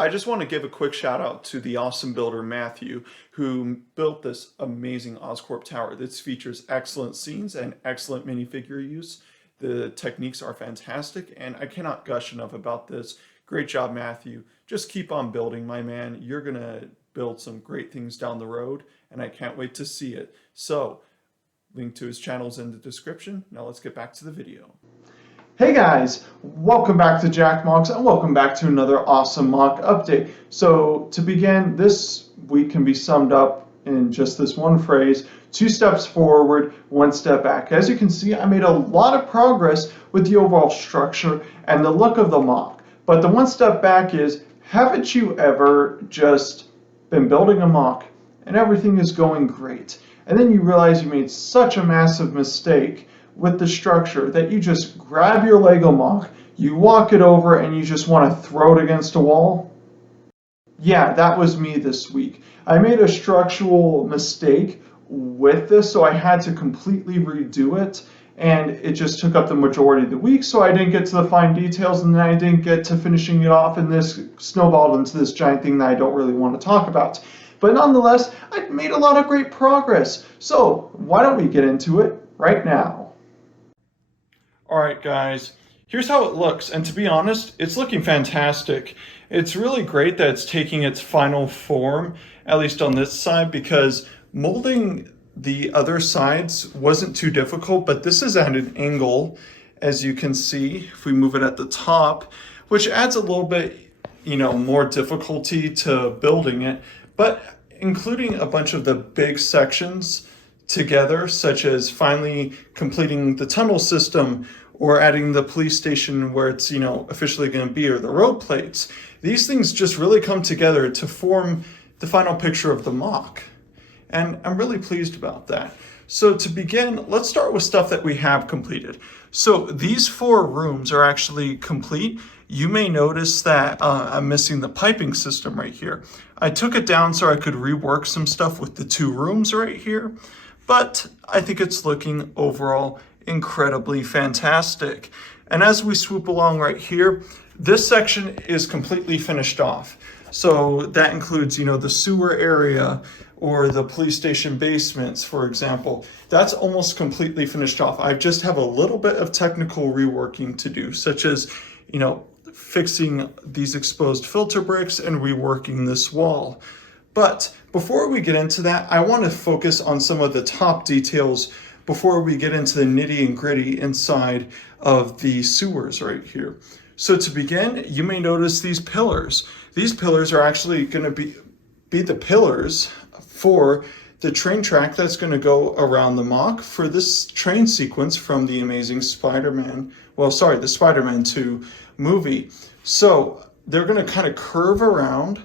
I just want to give a quick shout out to the awesome builder Matthew, who built this amazing Oscorp tower. This features excellent scenes and excellent minifigure use. The techniques are fantastic, and I cannot gush enough about this. Great job, Matthew. Just keep on building, my man. You're gonna build some great things down the road, and I can't wait to see it. So, link to his channel is in the description. Now let's get back to the video. Hey guys, welcome back to Jack Mocks and welcome back to another awesome mock update. So to begin, this week can be summed up in just this one phrase: 2 steps forward, 1 step back. As you can see, I made a lot of progress with the overall structure and the look of the mock. But the 1 step back is, haven't you ever just been building a mock and everything is going great, and then you realize you made such a massive mistake with the structure that you just grab your Lego mock, you walk it over, and you just want to throw it against a wall? Yeah, that was me this week. I made a structural mistake with this, so I had to completely redo it, and it just took up the majority of the week, so I didn't get to the fine details, and then I didn't get to finishing it off, and this snowballed into this giant thing that I don't really want to talk about. But nonetheless, I made a lot of great progress. So why don't we get into it right now? Alright guys, here's how it looks, and to be honest, it's looking fantastic. It's really great that it's taking its final form, at least on this side, because molding the other sides wasn't too difficult, but this is at an angle, as you can see, if we move it at the top, which adds a little bit, more difficulty to building it, but including a bunch of the big sections together, such as finally completing the tunnel system or adding the police station where it's, officially going to be, or the road plates. These things just really come together to form the final picture of the mock. And I'm really pleased about that. So to begin, let's start with stuff that we have completed. So these 4 rooms are actually complete. You may notice that I'm missing the piping system right here. I took it down so I could rework some stuff with the 2 rooms right here, but I think it's looking overall incredibly fantastic. And as we swoop along right here, this section is completely finished off. So that includes, the sewer area or the police station basements, for example. That's almost completely finished off. I just have a little bit of technical reworking to do, such as, fixing these exposed filter bricks and reworking this wall. But before we get into that, I want to focus on some of the top details before we get into the nitty and gritty inside of the sewers right here. So to begin, you may notice these pillars. These pillars are actually going to be the pillars for the train track that's going to go around the mock for this train sequence from the amazing Spiderman, the Spider-Man 2 movie. So they're going to kind of curve around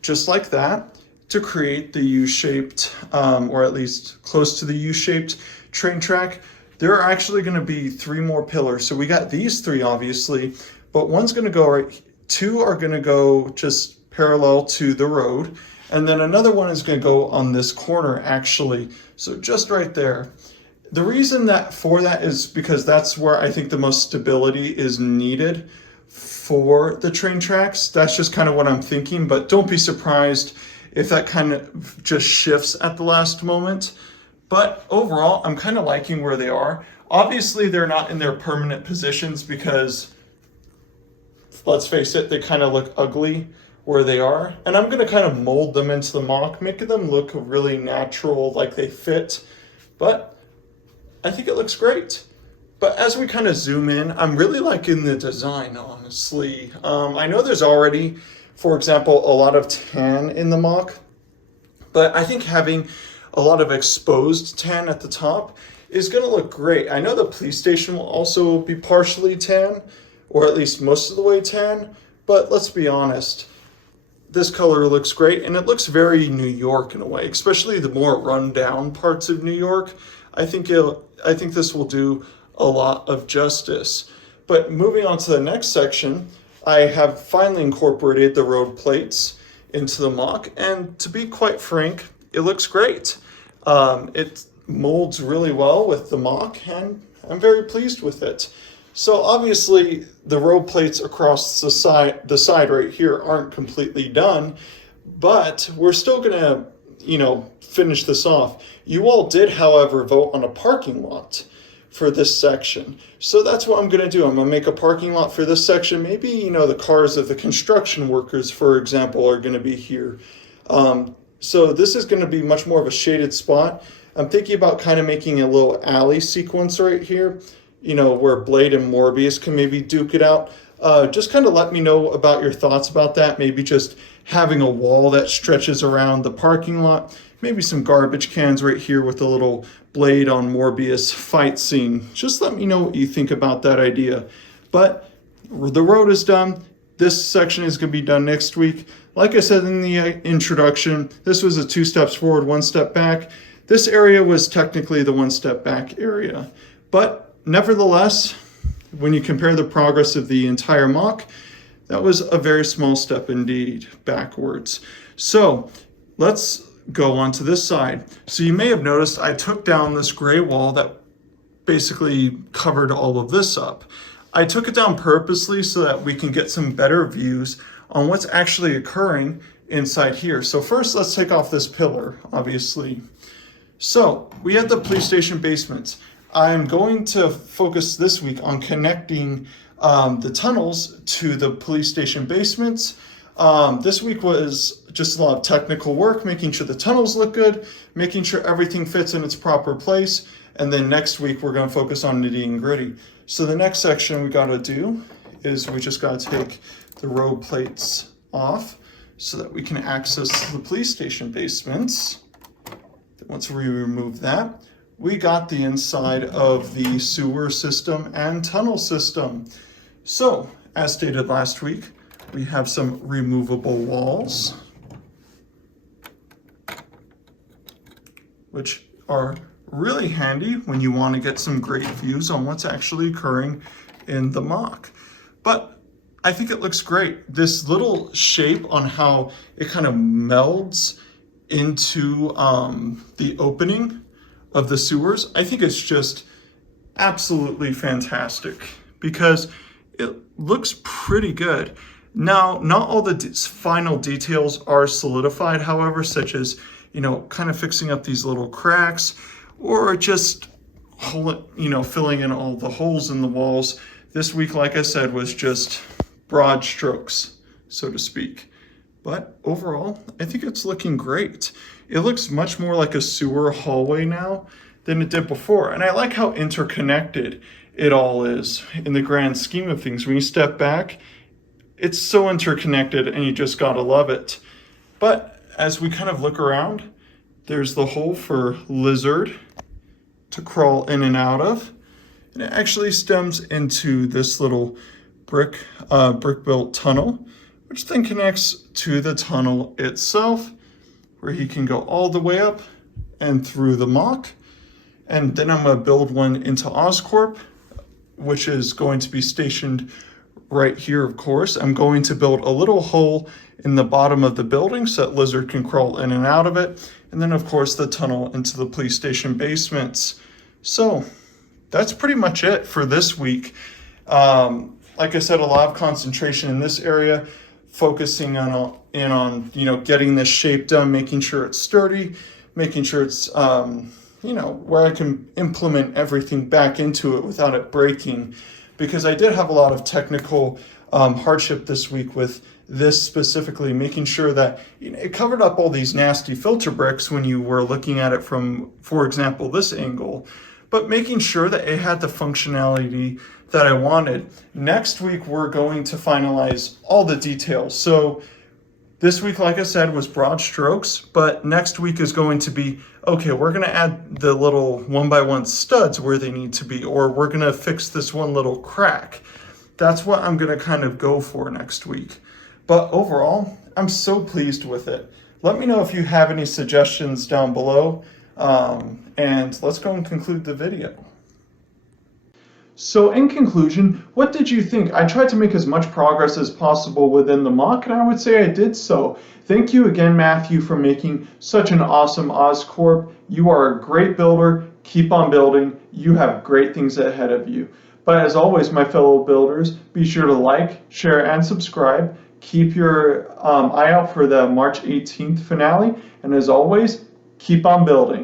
just like that to create the U-shaped, or at least close to the U-shaped train track. There are actually going to be 3 more pillars. So we got these 3 obviously, but one's going to go right, 2 are going to go just parallel to the road, and then another one is going to go on this corner actually. So just right there. The reason for that is because that's where I think the most stability is needed for the train tracks. That's just kind of what I'm thinking, but don't be surprised if that kind of just shifts at the last moment. But overall, I'm kind of liking where they are. Obviously, they're not in their permanent positions because, let's face it, they kind of look ugly where they are. And I'm going to kind of mold them into the mock, making them look really natural, like they fit. But I think it looks great. But as we kind of zoom in, I'm really liking the design, honestly. I know there's already, for example, a lot of tan in the mock, but I think having a lot of exposed tan at the top is going to look great. I know the police station will also be partially tan, or at least most of the way tan, but let's be honest, this color looks great, and it looks very New York in a way, especially the more run-down parts of New York. I think this will do a lot of justice. But moving on to the next section, I have finally incorporated the road plates into the mock, and to be quite frank, it looks great. It molds really well with the mock, and I'm very pleased with it. So obviously the road plates across the side right here aren't completely done, but we're still gonna, finish this off. You all did, however, vote on a parking lot for this section. So that's what I'm gonna do. I'm gonna make a parking lot for this section. Maybe, the cars of the construction workers, for example, are gonna be here. So this is gonna be much more of a shaded spot. I'm thinking about kind of making a little alley sequence right here, where Blade and Morbius can maybe duke it out. Just kind of let me know about your thoughts about that. Maybe just having a wall that stretches around the parking lot. Maybe some garbage cans right here with a little Blade on Morbius fight scene. Just let me know what you think about that idea. But the road is done. This section is going to be done next week. Like I said in the introduction, this was a 2 steps forward, 1 step back. This area was technically the 1 step back area. But nevertheless, when you compare the progress of the entire mock, that was a very small step indeed backwards. So let's go on to this side. So you may have noticed I took down this gray wall that basically covered all of this up. I took it down purposely so that we can get some better views on what's actually occurring inside here. So first, let's take off this pillar, obviously. So we had the police station basements. I'm going to focus this week on connecting the tunnels to the police station basements. This week was just a lot of technical work, making sure the tunnels look good, making sure everything fits in its proper place. And then next week, we're going to focus on nitty and gritty. So the next section we got to do is we just got to take the road plates off so that we can access the police station basements. Once we remove that, we got the inside of the sewer system and tunnel system. So, as stated last week, we have some removable walls, which are really handy when you want to get some great views on what's actually occurring in the mock. But I think it looks great. This little shape on how it kind of melds into the opening of the sewers, I think it's just absolutely fantastic because it looks pretty good. Now, not all the final details are solidified, however, such as, kind of fixing up these little cracks or just, filling in all the holes in the walls. This week, like I said, was just broad strokes, so to speak. But overall, I think it's looking great. It looks much more like a sewer hallway now than it did before. And I like how interconnected it all is in the grand scheme of things. When you step back, it's so interconnected and you just gotta love it. But as we kind of look around, there's the hole for Lizard to crawl in and out of. And it actually stems into this little brick built tunnel, which then connects to the tunnel itself, where he can go all the way up and through the mock. And then I'm gonna build one into Oscorp, which is going to be stationed right here, of course. I'm going to build a little hole in the bottom of the building so that Lizard can crawl in and out of it. And then, of course, the tunnel into the police station basements. So that's pretty much it for this week. Like I said, a lot of concentration in this area, focusing on getting this shape done, making sure it's sturdy, making sure it's where I can implement everything back into it without it breaking, because I did have a lot of technical hardship this week with this specifically, making sure that it covered up all these nasty filter bricks when you were looking at it from, for example, this angle, but making sure that it had the functionality that I wanted. Next week, we're going to finalize all the details. So this week, like I said, was broad strokes, but next week is going to be, okay, we're gonna add the little 1x1 studs where they need to be, or we're gonna fix this one little crack. That's what I'm gonna kind of go for next week. But overall, I'm so pleased with it. Let me know if you have any suggestions down below, and let's go and conclude the video. So in conclusion, what did you think? I tried to make as much progress as possible within the mock, and I would say I did so. Thank you again, Matthew, for making such an awesome Oscorp. You are a great builder. Keep on building. You have great things ahead of you. But as always, my fellow builders, be sure to like, share, and subscribe. Keep your eye out for the March 18th finale. And as always, keep on building.